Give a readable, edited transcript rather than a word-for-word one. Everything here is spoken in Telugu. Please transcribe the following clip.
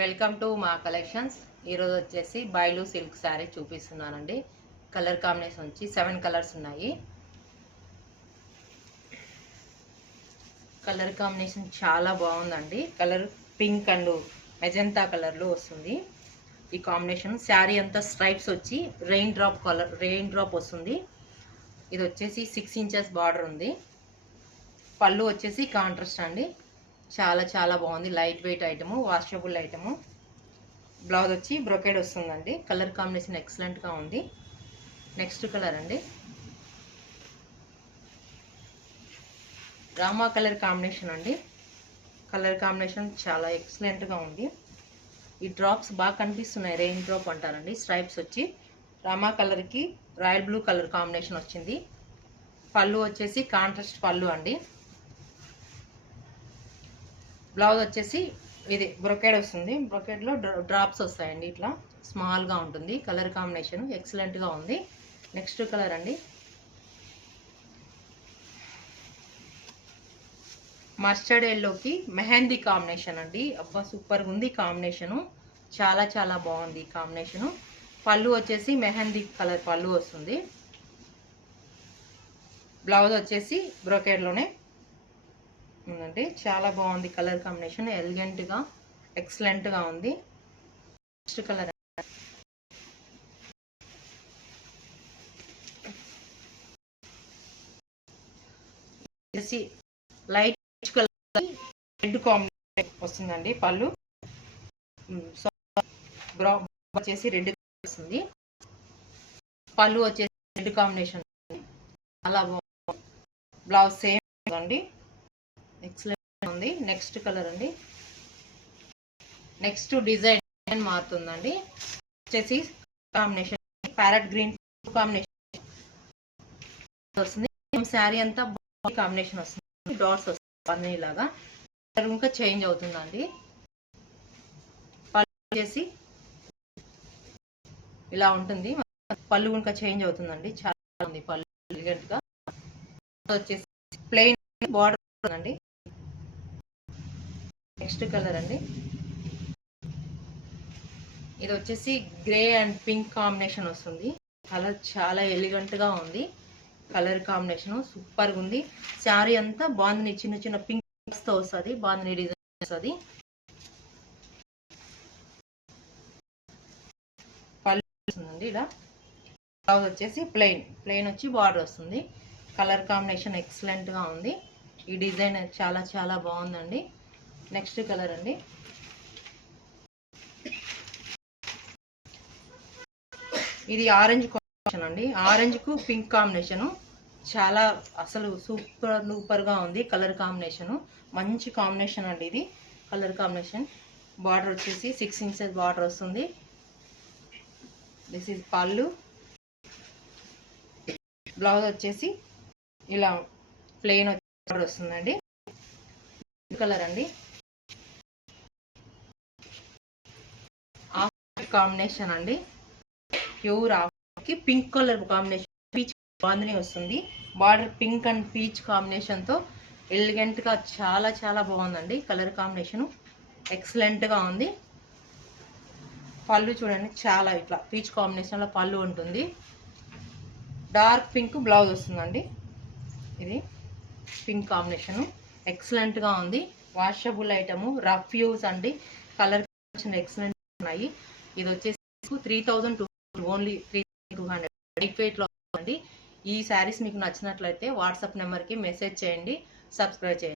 వెల్కమ్ టు మా కలెక్షన్స్. ఈరోజు వచ్చేసి బైలు సిల్క్ శారీ చూపిస్తున్నానండి. కలర్ కాంబినేషన్ వచ్చి 7 కలర్స్ ఉన్నాయి. కలర్ కాంబినేషన్ చాలా బాగుందండి. కలర్ పింక్ అండ్ మెజంతా కలర్లో వస్తుంది ఈ కాంబినేషన్. శారీ అంతా స్ట్రైప్స్ వచ్చి రెయిన్ డ్రాప్ వస్తుంది. ఇది వచ్చేసి 6 ఇంచెస్ బార్డర్ ఉంది. పళ్ళు వచ్చేసి కాంట్రాస్ట్ అండి. చాలా బాగుంది. Light weight item, washable item. Blouse వచ్చి బ్రొకెడ్ వస్తుందండి. కలర్ కాంబినేషన్ ఎక్సలెంట్గా ఉంది. నెక్స్ట్ కలర్ అండి, రామా కలర్ కాంబినేషన్ అండి. కలర్ కాంబినేషన్ చాలా ఎక్సలెంట్గా ఉంది. ఈ డ్రాప్స్ బాగా కనిపిస్తున్నాయి, రెయిన్ డ్రాప్ అంటారండి. స్ట్రైప్స్ వచ్చి రామా కలర్కి రాయల్ బ్లూ కలర్ కాంబినేషన్ వచ్చింది. పళ్ళు వచ్చేసి కాంట్రాస్ట్ పళ్ళు అండి. బ్లౌజ్ వచ్చేసి ఇది బ్రొకెడ్ వస్తుంది. బ్రొకెడ్లో డ్రాప్స్ వస్తాయండి. ఇట్లా స్మాల్గా ఉంటుంది. కలర్ కాంబినేషన్ ఎక్సలెంట్గా ఉంది. నెక్స్ట్ కలర్ అండి, మస్టర్డ్ ఎల్లోకి మెహందీ కాంబినేషన్ అండి. అబ్బా సూపర్గా ఉంది కాంబినేషను. చాలా బాగుంది ఈ కాంబినేషను. పళ్ళు వచ్చేసి మెహందీ కలర్ పళ్ళు వస్తుంది. బ్లౌజ్ వచ్చేసి బ్రొకెడ్లోనే ఉందండి. చాలా బాగుంది కలర్ కాంబినేషన్. ఎలిగెంట్గా ఎక్సలెంట్గా ఉంది. Next colour light colour red combination వస్తుందండి. పళ్ళు వచ్చేసి రెడ్ వస్తుంది. పళ్ళు వచ్చేసి రెడ్ కాంబినేషన్. చాలా బాగుంది. బ్లౌజ్ సేమ్ అండి, ఎక్సలెంట్ ఉంది. నెక్స్ట్ కలర్ అండి, నెక్స్ట్ డిజైన్ మారుతుందండి. వచ్చేసి కాంబినేషన్ ప్యారెట్ గ్రీన్ కాంబినేషన్ వస్తుంది. శారీ అంతా కాంబినేషన్ వస్తుంది. డాట్స్ వస్తుంది లాగా. ఇంకా చేంజ్ అవుతుందండి. పళ్ళు వచ్చేసి ఇలా ఉంటుంది. పళ్ళు ఇంకా చేంజ్ అవుతుందండి. చాలా ఉంది పళ్ళు ఎలిగెంట్ గా. వచ్చేసి ప్లెయిన్ బార్డర్ అండి. నెక్స్ట్ కలర్ అండి, ఇది వచ్చేసి గ్రే అండ్ పింక్ కాంబినేషన్ వస్తుంది. కలర్ చాలా ఎలిగెంట్గా ఉంది. కలర్ కాంబినేషన్ సూపర్గా ఉంది. శారీ అంతా బాగుంది. చిన్న పింక్స్తో వస్తుంది. బాగుంది డిజైన్ వస్తుంది. పళ్ళు వస్తుందండి ఇలా. బ్లౌజ్ వచ్చేసి ప్లెయిన్ వచ్చి బార్డర్ వస్తుంది. కలర్ కాంబినేషన్ ఎక్సలెంట్గా ఉంది. ఈ డిజైన్ చాలా బాగుందండి. నెక్స్ట్ కలర్ అండి, ఇది ఆరెంజ్ కాంబినేషన్ అండి. ఆరెంజ్ కు పింక్ కాంబినేషన్ చాలా అసలు సూపర్ గా ఉంది. కలర్ కాంబినేషన్ మంచి కాంబినేషన్ అండి. ఇది కలర్ కాంబినేషన్. బార్డర్ వచ్చేసి 6 ఇంచెస్ బార్డర్ వస్తుంది. దిస్ ఇస్ పళ్ళు. బ్లౌజ్ వచ్చేసి ఇలా ప్లెయిన్ బార్డర్ వస్తుందండి. కలర్ అండి, కాంబినేషన్ అండి. ప్యూర్ ఆఫ్కి pink colour combination, peach bandhani వస్తుంది. Border pink and peach combination తో ఎలిగెంట్ గా చాలా బాగుందండి. కలర్ కాంబినేషన్ ఎక్సలెంట్ గా ఉంది. పళ్ళు చూడండి, చాలా ఇట్లా పీచ్ కాంబినేషన్ లో పళ్ళు ఉంటుంది. డార్క్ పింక్ బ్లౌజ్ వస్తుందండి. ఇది పింక్ కాంబినేషన్ ఎక్సలెంట్ గా ఉంది. వాషబుల్ ఐటమ్, రఫ్ యూస్ అండి. కలర్ కాంబినేషన్ ఎక్సలెంట్ ఉన్నాయి. ఇది వచ్చేసి 3200 ఓన్లీ 3200 లైట్ వెయిట్ లో ఉంది. ఈ శారీస్ మీకు నచ్చినట్లయితే వాట్సాప్ నెంబర్కి మెసేజ్ చేయండి, సబ్స్క్రైబ్ చేయండి.